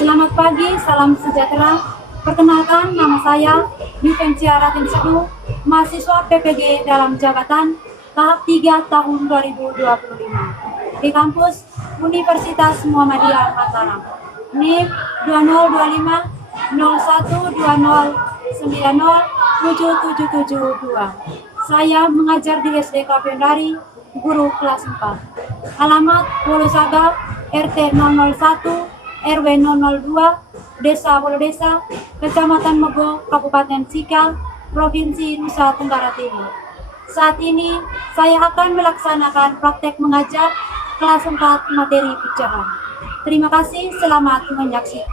Selamat pagi, salam sejahtera. Perkenalkan, nama saya Yufensia Ratin Seduh, mahasiswa PPG dalam jabatan tahap 3 tahun 2025 di kampus Universitas Muhammadiyah Mataram. NIM 2025 0120907772. Saya mengajar di SD Kapendari, guru kelas 4. Alamat Wolosaga, RT 001, RW 002, Desa Wolodesa, Kecamatan Mego, Kabupaten Sika, Provinsi Nusa Tenggara Timur. Saat ini saya akan melaksanakan praktek mengajar kelas 4 materi pecahan. Terima kasih, selamat menyaksikan.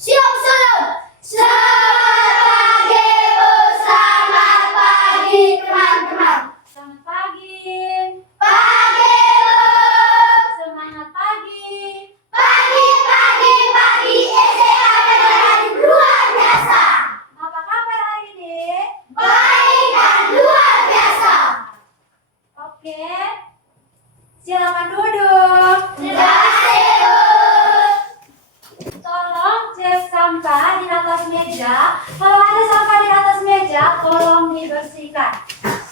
Siap salam. Selamat pagi Bu, selamat pagi teman-teman. Selamat pagi. Pagi Bu. Semangat pagi. Pagi, pagi, pagi. SMA Federasi luar biasa. Apa kabar hari ini? Baik dan luar biasa. Oke. Silakan duduk. Terima kasih Bu. Tolong cek sampah di atas meja. Kalau ada sampah di atas meja, tolong dibersihkan.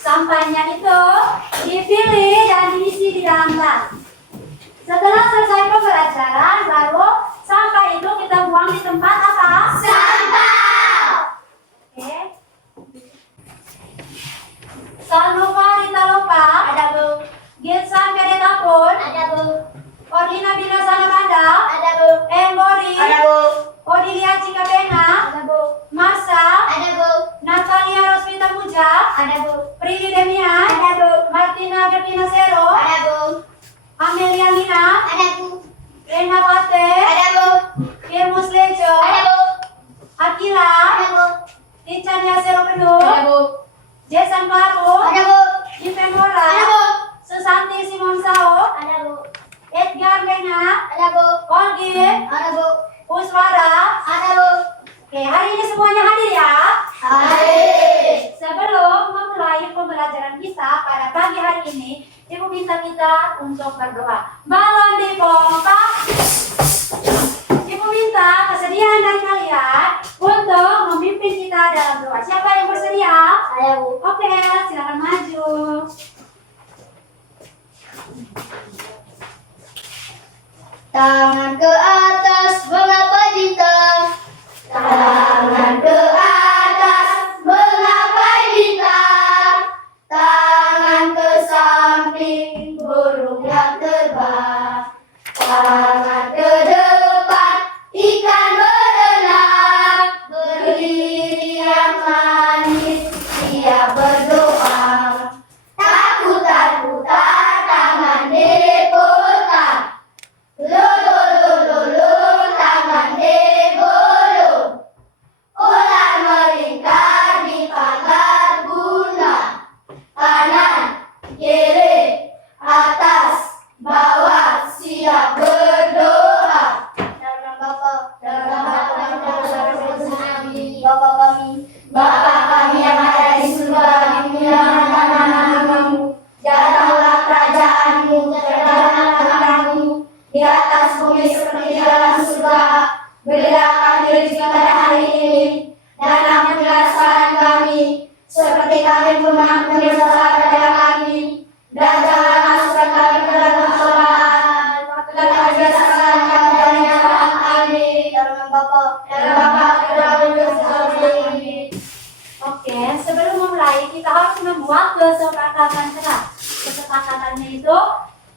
Sampahnya itu dipilih dan diisi di dalam tas. Setelah selesai pembelajaran, baru sampah itu kita buang di tempat apa? Sampah. Oke. Salnuka Ritaloka. Ada Bu. Gilsan Kedetapun. Ada Bu. Ordina Bina Sanabanda. Ada Bu. Embori. Ada Bu. Odilia Cikapena. Ada Bu. Marsa. Ada Bu. Natalia Rosvita Puja. Ada Bu. Prilly Demian. Ada Bu. Martina Gertina Sero. Ada Bu. Amelia Lina. Ada Bu. Rena Pate. Ada Bu. Firmus Lejo. Ada Bu. Akila. Ada Bu. Ticania Sero Penuh. Ada Bu. Jason Baru. Ada Bu. Ipen Mora. Ada Bu. Susanti Simon Sao. Ada Bu. Edgar Lena. Ada Bu. Olgi. Ada Bu. Uswara. Ada Bu. Oke, hari ini semuanya hadir ya. Hadir. Sebelum memulai pembelajaran kita pada pagi hari ini, Ibu minta kita untuk berdoa. Balon dipompa. Ibu minta kesediaan dari kalian untuk memimpin kita dalam doa. Siapa yang bersedia? Saya Bu. Oke, silakan maju. Tangan ke atas mengapa bintang? Tangan ke atas mengapa bintang? Tangan ke samping burung yang terbang. Tangan ke depan ikan berenang. Berdiri yang manis dia berdoa. Tak putar-putar tangan diputar. Lo lo lo lo lo tangan digulung. Ular melingkar di pagar bunga. Kanan, kiri, atas, bawah siap berdoa. Dalam Bapa, dalam kami, Bapa kami, Bapa kami yang ada di surga, dimuliakanlah namamu. Datanglah kerajaanmu, datanglah kerajaanmu. Di atas bumi seperti di dalam surga. Berilah kami rezeki pada hari ini, dan ampunilah kesalahan kami, seperti kami pun mengampuni kesalahan kepada kami. Dan janganlah masukkan kami ke dalam pencobaan, tetapi berilah kesalahan kami dari jahat. Amin. Dalam Bapa, ke dalam Amin. Oke, sebelum memulai kita harus membuat kesepakatan keras. Kesepakatannya itu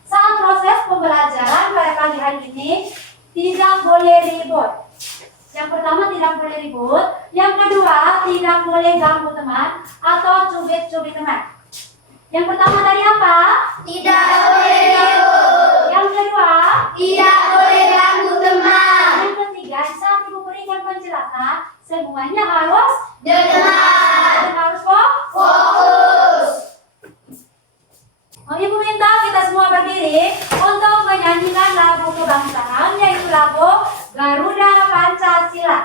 saat proses pembelajaran pada pagi hari ini tidak boleh ribut. Yang pertama tidak boleh ribut, yang kedua tidak boleh ganggu teman atau cubit-cubit teman. Yang pertama tadi apa? Tidak boleh ribut. Yang kedua, Tidak boleh ganggu teman. yang ketiga saat ibu berikan penjelasan semuanya harus Dengar. dan harus Fokus. Ibu minta kita semua berdiri untuk menyanyikan lagu kebangsaan, yaitu lagu Garuda Pancasila.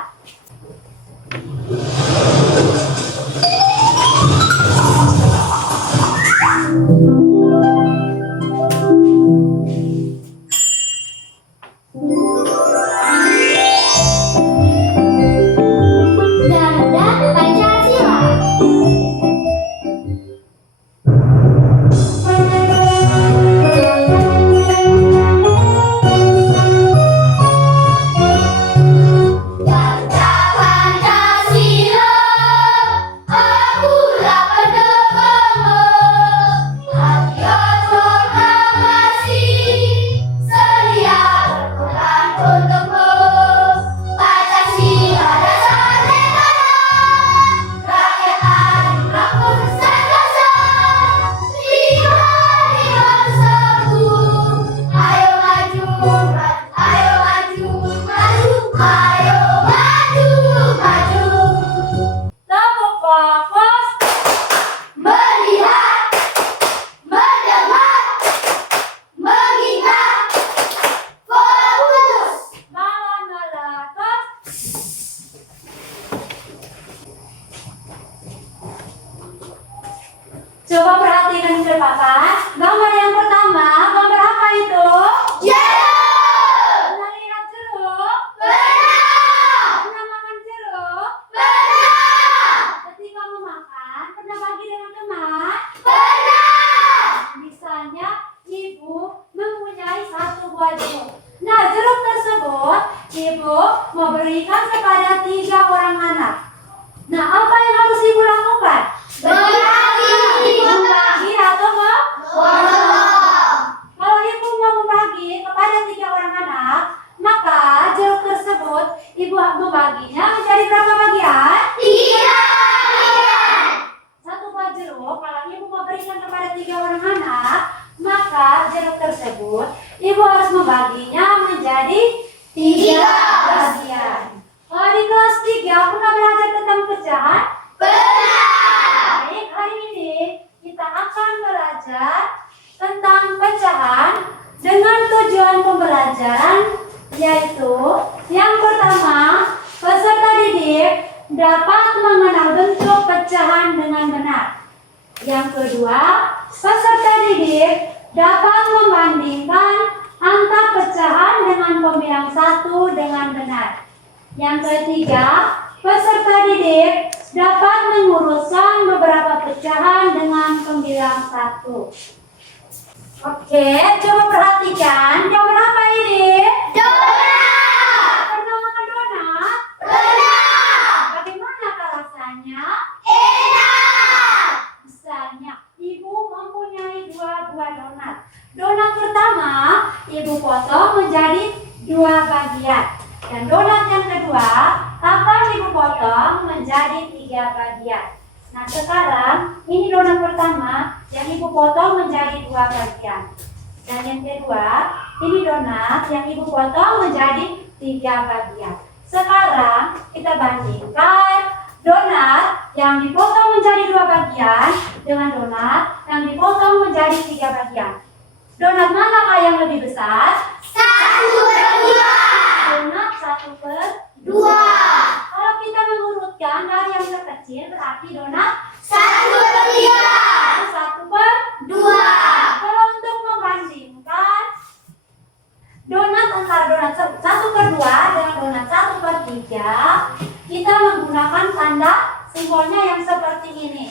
papan. Gambar yang pertama, gambar apa itu? Jeruk. Pernah lihat jeruk? Pernah. Pernah makan jeruk? Pernah. Ketika mau makan, pernah bagi dengan teman? Pernah. Misalnya, ibu mempunyai 1 buah jeruk. Nah, jeruk tersebut ibu mau berikan kepada 3 orang anak. Nah, apa yang harus ibu lakukan? Membagi atau kalau ibu mau membagi kepada 3 orang anak, maka jeruk tersebut ibu membaginya menjadi berapa bagian? 3. 1 buah jeruk, kalau ibu mau berikan kepada 3 orang anak, maka jeruk tersebut ibu harus membaginya menjadi 3 bagian. Kalau di kelas 3 pernah belajar tentang pecahan? Pernah. Baik, hari ini kita akan belajar tentang pecahan dengan tujuan pembelajaran, yaitu yang pertama, peserta didik dapat mengenal bentuk pecahan dengan benar. Yang kedua, peserta didik dapat membandingkan angka pecahan dengan pembilang 1 dengan benar. Yang ketiga, peserta didik dapat mengurutkan beberapa pecahan dengan pembilang 1. Oke, coba perhatikan gambar apa ini? Donat. Pernah makan donat? Pernah. Bagaimana rasanya? Enak. Misalnya, ibu mempunyai 2 buah donat. Donat pertama, ibu potong menjadi 2 bagian. Dan donat yang kedua akan ibu potong menjadi 3 bagian. Nah, sekarang ini donat pertama yang ibu potong menjadi 2 bagian. Dan yang kedua, ini donat yang ibu potong menjadi 3 bagian. Sekarang kita bandingkan donat yang dipotong menjadi 2 bagian dengan donat yang dipotong menjadi 3 bagian. Donat manakah yang lebih besar? 1/2. Donat 1/2. 2. Kalau kita mengurutkan dari yang terkecil, berarti donat 1/3. 1/2. Kalau untuk membandingkan donat antara donat 1/2 dengan donat 1/3, kita menggunakan tanda simbolnya yang seperti ini.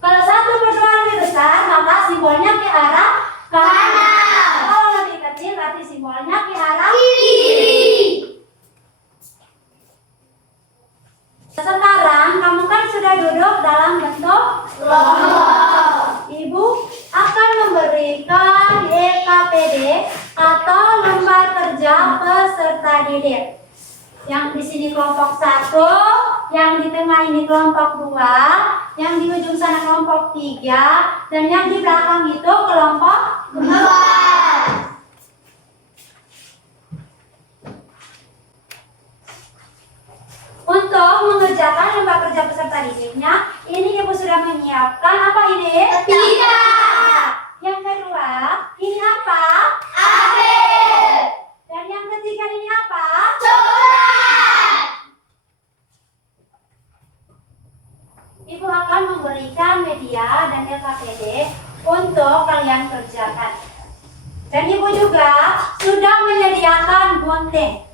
Kalau 1/2 lebih besar, maka simbolnya ke arah kanan. Kalau lebih kecil, berarti simbolnya ke arah Kiri. Sekarang kamu kan sudah duduk dalam bentuk Kelompok. Ibu akan memberikan YKPD atau lembar kerja peserta didik. Yang di sini kelompok 1, yang di tengah ini kelompok 2, yang di ujung sana kelompok 3, dan yang di belakang itu kelompok 4. Untuk mengerjakan lembar kerja peserta didiknya, ini ibu sudah menyiapkan apa ini? Pita. Yang kedua, ini apa? Apel. Dan yang ketiga ini apa? Coklat. Ibu akan memberikan media dan LKPD untuk kalian kerjakan. Dan ibu juga sudah menyediakan gunting.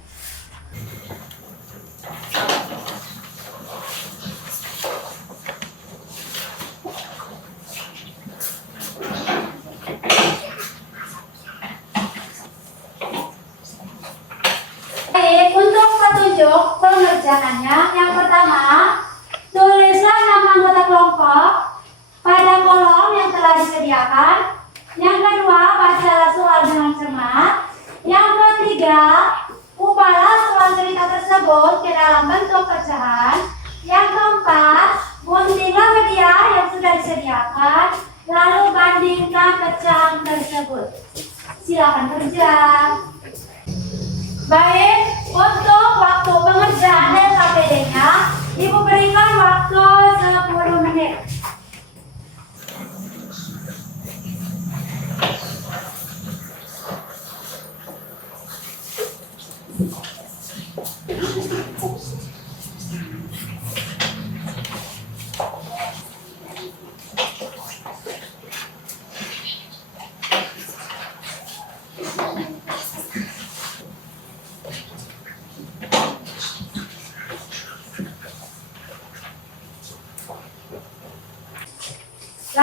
Baik, untuk petunjuk pengerjaannya, yang pertama, tulislah nama anggota kelompok pada kolom yang telah disediakan. Yang kedua, bacalah soal dengan cermat. Yang ketiga, ubahlah soal cerita tersebut ke dalam bentuk pecahan. Yang keempat, guntinglah media yang sudah disediakan, lalu bandingkan pecahan tersebut. Silakan kerja. Baik, untuk waktu pengerjaan LKPD-nya, Ibu berikan waktu 10 menit.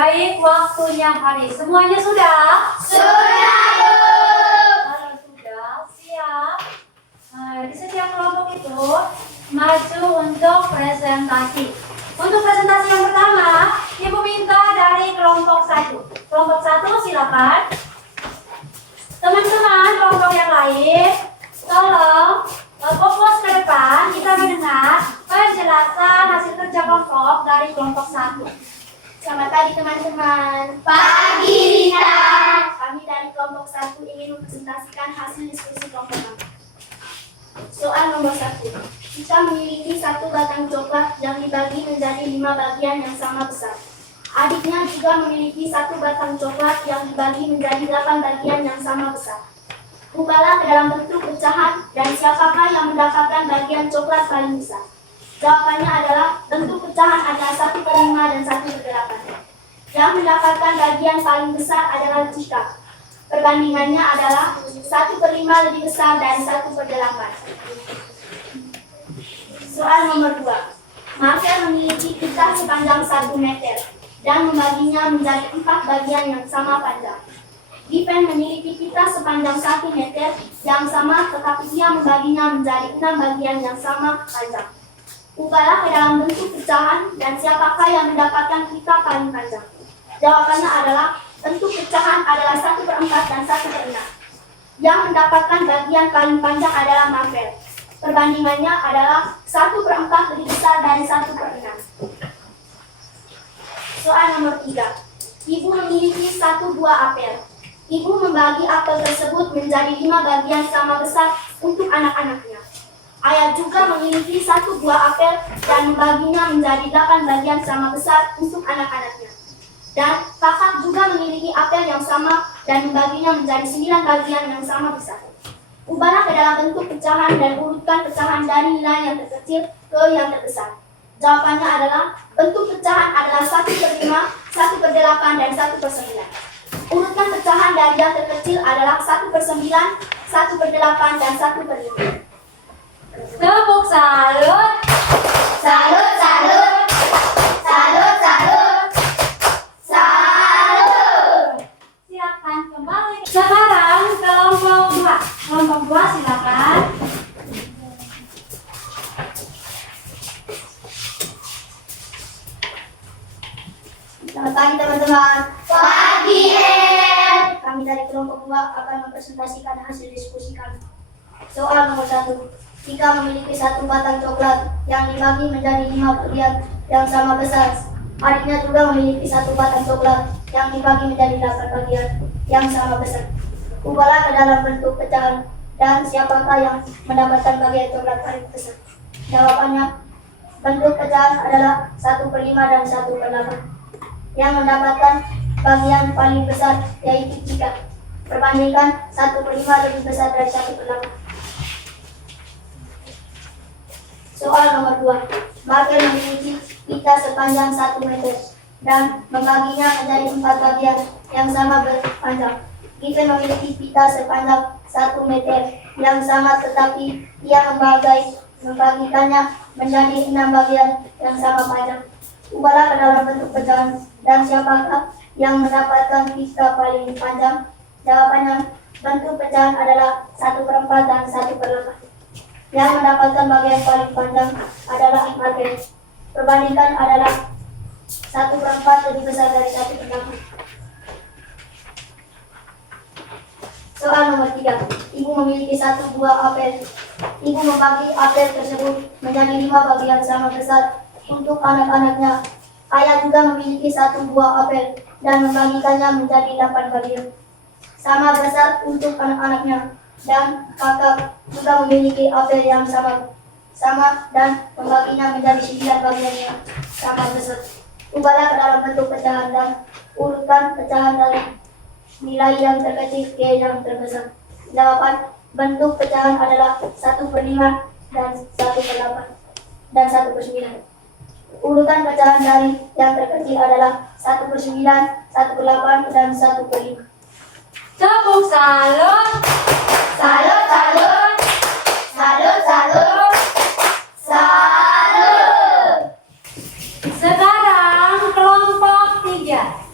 Baik, waktunya hari. Semuanya sudah? Sudah, Bu. Kalau sudah, siap. Di setiap kelompok itu maju untuk presentasi. Untuk presentasi yang pertama, Ibu minta dari kelompok 1. Kelompok 1 silakan. Teman-teman kelompok yang lain, tolong fokus ke depan. Kita mendengar penjelasan hasil kerja kelompok dari kelompok 1. Selamat pagi teman-teman. Pagi Rita. Kami dari kelompok 1 ingin mempresentasikan hasil diskusi kelompok kami. Soal nomor 1. Kita memiliki satu batang coklat yang dibagi menjadi 5 bagian yang sama besar. Adiknya juga memiliki satu batang coklat yang dibagi menjadi 8 bagian yang sama besar. Ubahlah ke dalam bentuk pecahan dan siapakah yang mendapatkan bagian coklat paling besar? Jawabannya adalah bentuk pecahan adalah 1/5 dan 1/8. Yang mendapatkan bagian paling besar adalah jika perbandingannya adalah 1/5 lebih besar dari 1/8. Soal nomor 2. Marker memiliki pita sepanjang 1 meter dan membaginya menjadi 4 bagian yang sama panjang. Given memiliki pita sepanjang 1 meter yang sama tetapi ia membaginya menjadi 6 bagian yang sama panjang. Ubahlah ke dalam bentuk pecahan dan siapakah yang mendapatkan pita paling panjang? Jawabannya adalah bentuk pecahan adalah 1/4 dan 1/6. Yang mendapatkan bagian paling panjang adalah marker. Perbandingannya adalah 1/4 lebih besar dari 1/6. Soal nomor 3. Ibu memiliki 1 buah apel. Ibu membagi apel tersebut menjadi 5 bagian sama besar untuk anak-anaknya. Ayah juga memiliki 1 buah apel dan membaginya menjadi 8 bagian sama besar untuk anak-anaknya. Dan kakak juga memiliki apel yang sama dan membaginya menjadi 9 bagian yang sama besar. Ubahlah ke dalam bentuk pecahan dan urutkan pecahan dari nilai yang terkecil ke yang terbesar. Jawabannya adalah bentuk pecahan adalah 1/5, 1/8, dan 1/9. Urutkan pecahan dari yang terkecil adalah 1/9, 1/8, dan 1/5. Tepuk salut. Salut, salut. Salut, salut. Salut. Silakan kembali. Sekarang kelompok 2. Kelompok 2 silakan. Selamat pagi teman-teman. Pagi, Kami dari kelompok 2 akan mempresentasikan hasil diskusi kami. Soal nomor 1. Jika memiliki satu batang coklat yang dibagi menjadi 5 bagian yang sama besar, adiknya juga memiliki satu batang coklat yang dibagi menjadi 8 bagian yang sama besar. Ubahlah ke dalam bentuk pecahan dan siapakah yang mendapatkan bagian coklat paling besar? Jawabannya, bentuk pecahan adalah 1/5 dan 1/8. Yang mendapatkan bagian paling besar yaitu jika perbandingkan 1/5 lebih besar dari 1/8. Soal nomor 2. Marker memiliki pita sepanjang 1 meter dan membaginya menjadi 4 bagian yang sama berpanjang. Given memiliki pita sepanjang 1 meter yang sama tetapi ia membagikannya menjadi 6 bagian yang sama panjang. Ubahlah ke dalam bentuk pecahan dan siapakah yang mendapatkan pita paling panjang? Jawabannya, bentuk pecahan adalah 1/4 dan 1/8. Yang mendapatkan bagian paling panjang adalah marker. Perbandingan adalah 1/4 lebih besar dari 1/8. Soal nomor 3. Ibu memiliki 1 buah apel. Ibu membagi apel tersebut menjadi 5 bagian sama besar untuk anak-anaknya. Ayah juga memiliki 1 buah apel dan membagikannya menjadi 8 bagian sama besar untuk anak-anaknya. Dan kakak juga memiliki apel yang sama dan membaginya menjadi 9 bagian yang sama besar. Ubahlah ke dalam bentuk pecahan dan urutkan pecahan dari nilai yang terkecil ke yang terbesar. Jawaban bentuk pecahan adalah 1/5 dan 1/8 dan 1/9. Urutan pecahan dari yang terkecil adalah 1/9, 1/8, dan 1/5. Tepuk salut. Salut, salut. Salut, salut. Salut. Sekarang kelompok 3.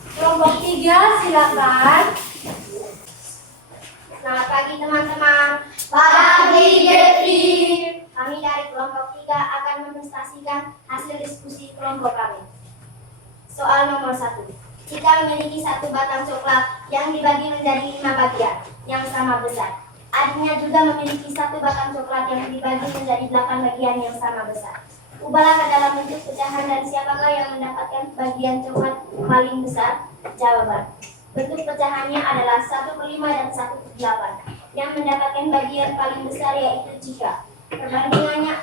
silakan. Selamat pagi teman-teman. Pagi, Devi. Kami dari kelompok 3 akan mepresentasikan hasil diskusi kelompok kami. Soal nomor 1. Jika memiliki satu batang coklat yang dibagi menjadi 5 bagian yang sama besar. Adiknya juga memiliki satu batang coklat yang dibagi menjadi 8 bagian yang sama besar. Ubahlah ke dalam bentuk pecahan dan siapakah yang mendapatkan bagian coklat paling besar? Jawaban. Bentuk pecahannya adalah 1/5 dan 1/8. Yang mendapatkan bagian paling besar yaitu jika perbandingannya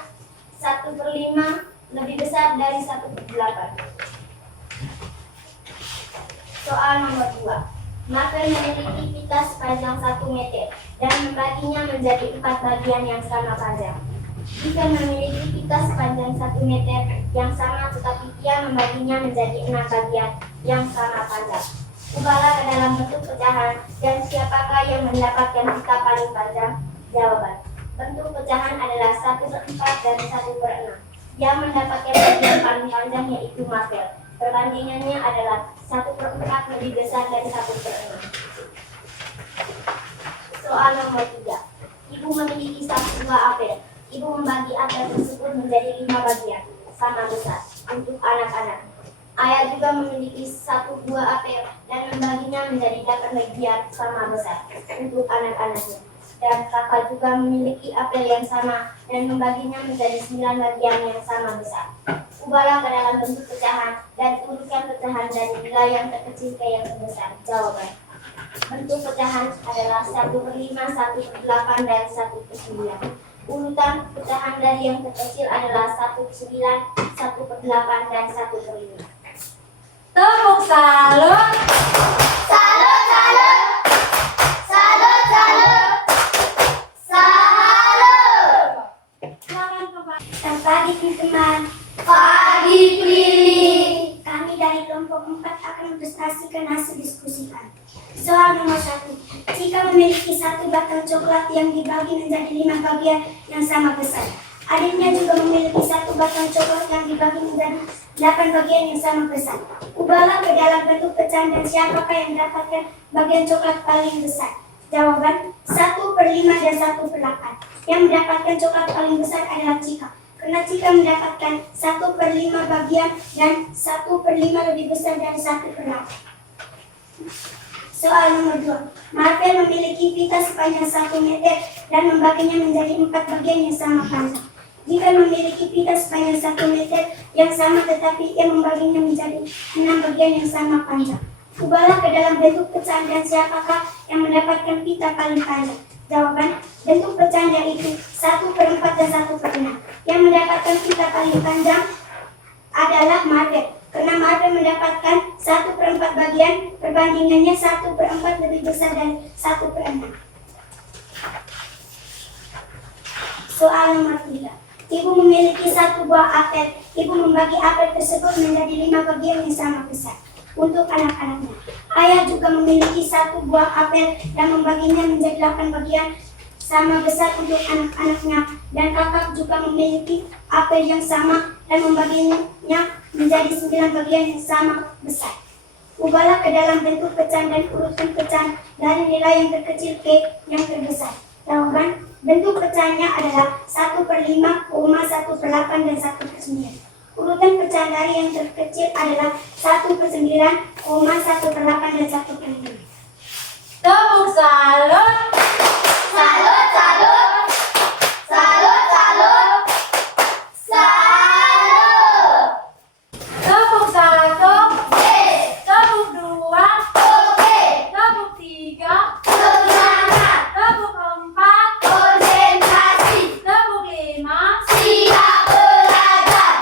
1/5 lebih besar dari 1/8. Soal nomor 2. Marvel memiliki pita sepanjang 1 meter dan membaginya menjadi 4 bagian yang sama panjang. Jika memiliki pita sepanjang 1 meter yang sama tetapi ia membaginya menjadi 6 bagian yang sama panjang. Ubahlah ke dalam bentuk pecahan dan siapakah yang mendapatkan pita paling panjang? Jawaban. Bentuk pecahan adalah 1/4 dan 1/6. Yang mendapatkan bagian paling panjang yaitu Marvel. Perbandingannya adalah 1/4 lebih besar dari 1/6. Soal nomor 3. Ibu memiliki satu buah apel. Ibu membagi apel tersebut menjadi 5 bagian sama besar untuk anak-anak. Ayah juga memiliki satu buah apel dan membaginya menjadi 8 bagian sama besar untuk anak-anaknya. Dan kakak juga memiliki apel yang sama dan membaginya menjadi 9 bagian yang sama besar. Ubahlah ke dalam bentuk pecahan dan urutkan pecahan dari nilai yang terkecil ke yang terbesar. Jawaban. Bentuk pecahan adalah 1/5, 1/8, dan 1/9. Urutan pecahan dari yang terkecil adalah 1/9, 1/8, dan 1/5. Tepuk salut. Salut, salut. Salut, salut. Salut. Silakan kembali. Selamat pagi teman-teman. Pagi, Prilly. Kami dari kelompok 4 akan mempresentasikan hasil diskusi kami. Soal nomor 1. Jika memiliki satu batang coklat yang dibagi menjadi 5 bagian yang sama besar. Adiknya juga memiliki satu batang coklat yang dibagi menjadi 8 bagian yang sama besar. Ubahlah ke dalam bentuk pecahan dan siapakah yang mendapatkan bagian coklat paling besar? Jawaban. 1/5 dan 1/8. Yang mendapatkan coklat paling besar adalah Cika. Karena Cika mendapatkan 1/5 bagian dan 1/5 lebih besar dari 1/8. Soal nomor 2. Marvel memiliki pita sepanjang 1 meter dan membaginya menjadi 4 bagian yang sama panjang. Jika memiliki pita sepanjang 1 meter yang sama tetapi ia membaginya menjadi 6 bagian yang sama panjang. Ubahlah ke dalam bentuk pecahan dan siapakah yang mendapatkan pita paling panjang? Jawaban. Bentuk pecahan yaitu 1/4 dan 1/6. Yang mendapatkan pita paling panjang adalah Marvel. Karena Marvel mendapatkan 1/4 bagian, perbandingannya 1/4 lebih besar dari 1/6. Soal nomor 3. Ibu memiliki satu buah apel. Ibu membagi apel tersebut menjadi 5 bagian yang sama besar untuk anak-anaknya. Ayah juga memiliki satu buah apel dan membaginya menjadi 8 bagian sama besar untuk anak-anaknya. Dan kakak juga memiliki apel yang sama dan membaginya menjadi 9 bagian yang sama besar. Ubahlah ke dalam bentuk pecahan dan urutkan pecahan dari nilai yang terkecil ke yang terbesar. Jawaban. Bentuk pecahannya adalah 1/5, 1/8, dan 1/9. Urutan pecahan dari yang terkecil adalah 1/9, 1/8, dan 1/5. Tepuk salut. Salut, salut. Salut, salut. Salut. Tepuk 1. Yes. Tepuk 2. Oke. Tepuk 3. Semangat. Tepuk 4. Konsentrasi. Tepuk 5. Siap belajar.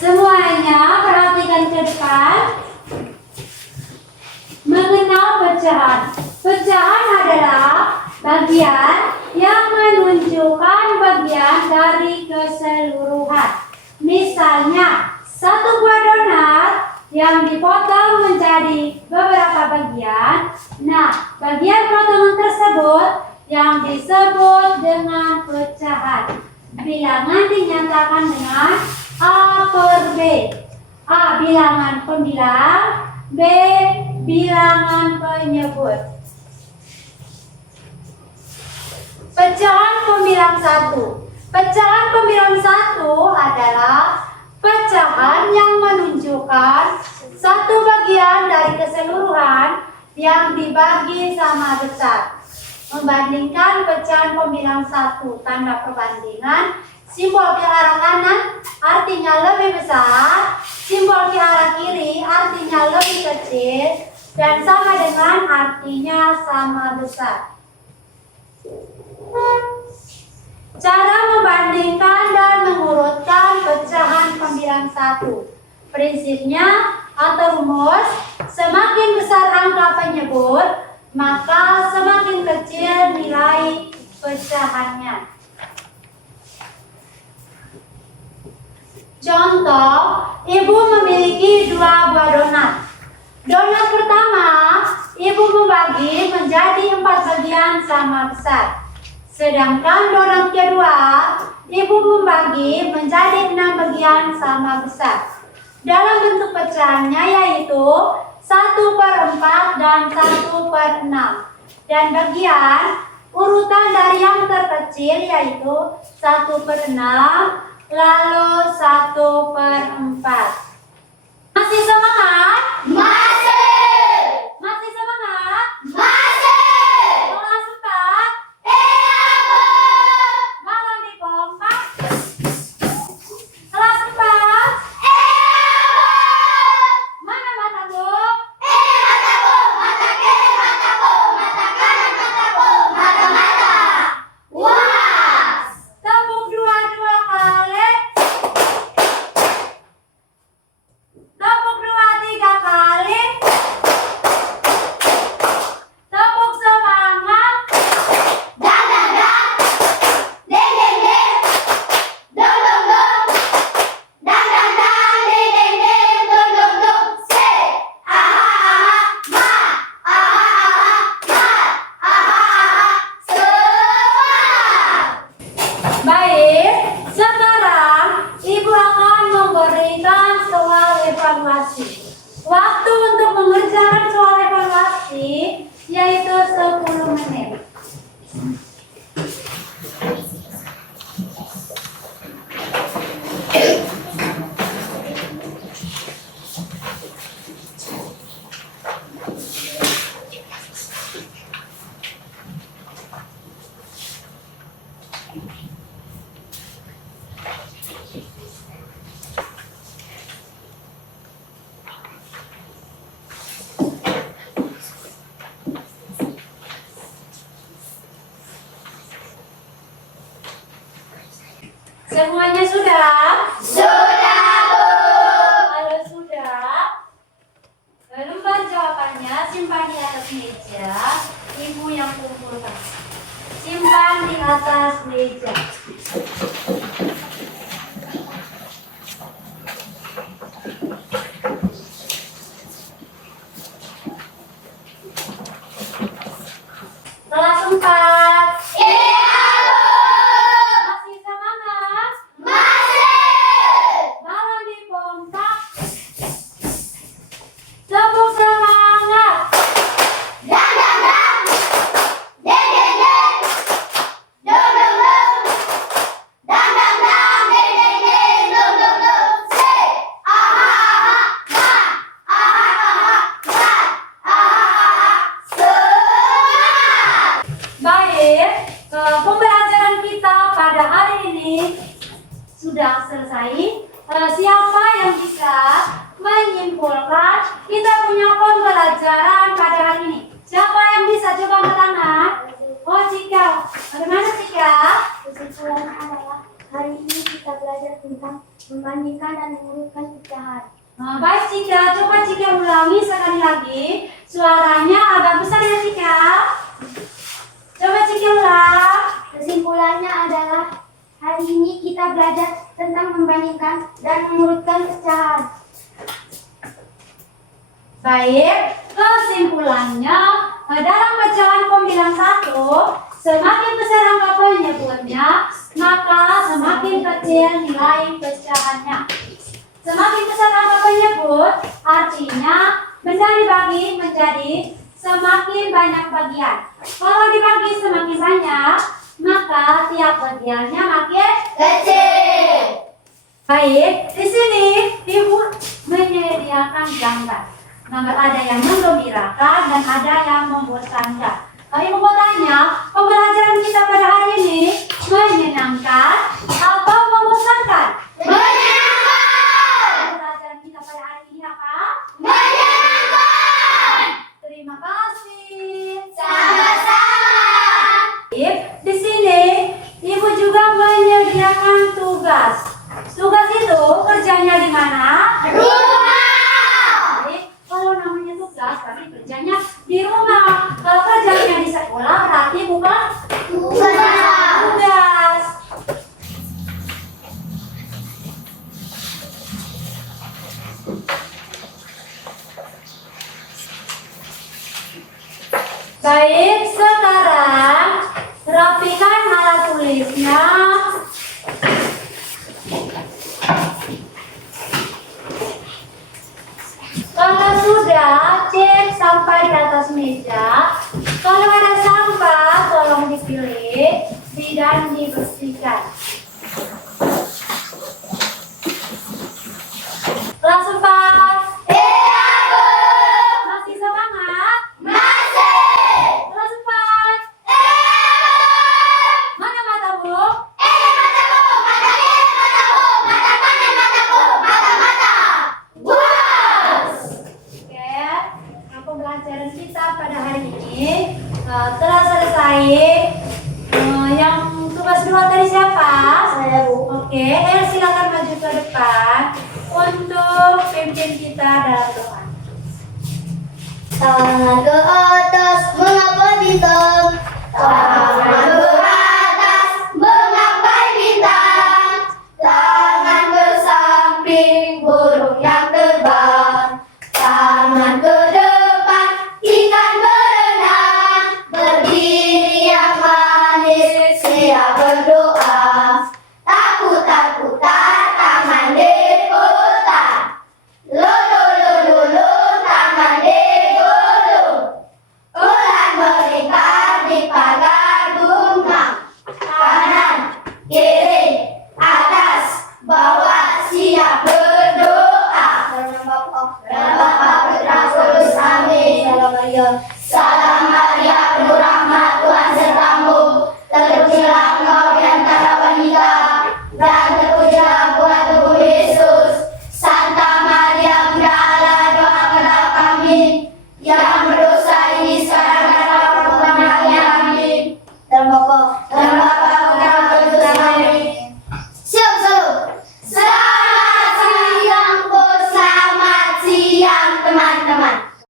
Semuanya perhatikan ke depan. Mengenal pecahan. Pecahan adalah bagian yang menunjukkan bagian dari keseluruhan. Misalnya, satu buah donat yang dipotong menjadi beberapa bagian. Nah, bagian potongan tersebut yang disebut dengan pecahan. Bilangan dinyatakan dengan A per B. A bilangan pembilang, B bilangan penyebut. Pecahan pembilang 1. Pecahan pembilang 1 adalah pecahan yang menunjukkan satu bagian dari keseluruhan yang dibagi sama besar. Membandingkan pecahan pembilang 1, tanda perbandingan, simbol ke arah kanan artinya lebih besar, simbol ke arah kiri artinya lebih kecil, dan sama dengan artinya sama besar. Cara membandingkan dan mengurutkan pecahan pembilang 1. Prinsipnya atau rumus, semakin besar angka penyebut, maka semakin kecil nilai pecahannya. Contoh, ibu memiliki 2 buah donat. Donat pertama, ibu membagi menjadi 4 bagian sama besar. Sedangkan donat kedua, ibu membagi menjadi 6 bagian sama besar. Dalam bentuk pecahannya yaitu 1/4 dan 1/6. Dan bagian urutan dari yang terkecil yaitu 1/6 lalu 1/4. Masih semangat? Masih. Masih semangat? Masih. Kelas 4. Iya, Bu. Malam di kompak. Kelas 4. Iya, Bu. Mana mata Bu? Mata Bu, mata kiri, mata Bu, mata kanan, mata Bu, mata. Was. Tepuk 2 kali. Tepuk 2 3 kali. Tepuk semangat. Dang, dang, dang. Deng, deng, deng. Dong, dong, dong. Dang, dang, dang. Deng, deng, deng. Dong, dong, dong. Say. Aha, aha, ma. Aha, aha, ma. Aha, aha, semangat. Baik, sekarang Ibu akan memberikan soal evaluasi. Waktu untuk mengerjakan soal evaluasi yaitu 10 menit. Semuanya sudah? Sudah, Bu. Kalau sudah, lembar jawabannya simpan di atas meja. Ibu yang kumpulkan. Simpan di atas meja. Kelas 4. Iya, Bu. Masih semangat? Masih. Balon dibongkar. Tepuk semangat. Dang, dang, dang. Deng, deng, deng. Dong, dong, dong. Dang, dang, dang. Deng, deng, deng. Dong, dong, dong. Say. Aha, aha, ma. Aha, aha, ma. Aha, aha, semangat. Baik, pembelajaran kita pada hari ini sudah selesai. Siapa yang bisa menyimpulkan kita punya pembelajaran pada hari ini? Siapa yang bisa coba angkat tangan? Oh, Cika. Bagaimana Cika? Kesimpulannya adalah hari ini kita belajar tentang membandingkan dan mengurutkan pecahan. Baik Cika, coba Cika ulangi sekali lagi. Suaranya agak besar ya Cika. Coba Cika ulang. Kesimpulannya adalah hari ini kita belajar tentang membandingkan dan mengurutkan pecahan. Baik, kesimpulannya dalam pecahan pembilang 1, Semakin besar angka penyebutnya, maka semakin kecil nilai pecahannya. Semakin besar angka penyebut, artinya benda dibagi menjadi semakin banyak bagian. Kalau dibagi semakin banyak, maka tiap bagiannya makin Kecil. baik. Di sini Ibu menyediakan gambar. Gambar ada yang menggembirakan dan ada yang membosankan. Kalau Ibu mau tanya, pembelajaran kita pada hari ini menyenangkan atau membosankan? Menyenangkan. Pembelajaran kita pada hari ini apa? Menyenangkan. Terima kasih. Sama-sama. Di sini Ibu juga menyediakan tugas. Tugas itu kerjanya di mana? Rumah. Baik, kalau namanya tugas tapi kerjanya di rumah. Kalau kerjanya di sekolah berarti bukan tugas. Baik, sekarang rapikan alat tulisnya. Kalau sudah, cek sampah di atas meja. Kalau ada sampah, tolong dipilih dan dibersihkan. Kelas 4. Iya, Bu. Masih semangat? Masih. Kelas 4. Iya, Bu. Mana matamu? Ini mataku, mata kiri mataku, mata kanan mataku, mata-mata. Buas. Oke, nah, pembelajaran kita pada hari ini telah selesai. Yang tugas 2 tadi siapa? Saya, Bu. Oke, silakan maju ke depan untuk pimpin kita dalam doa. Tangan ke atas, mengapa bintang?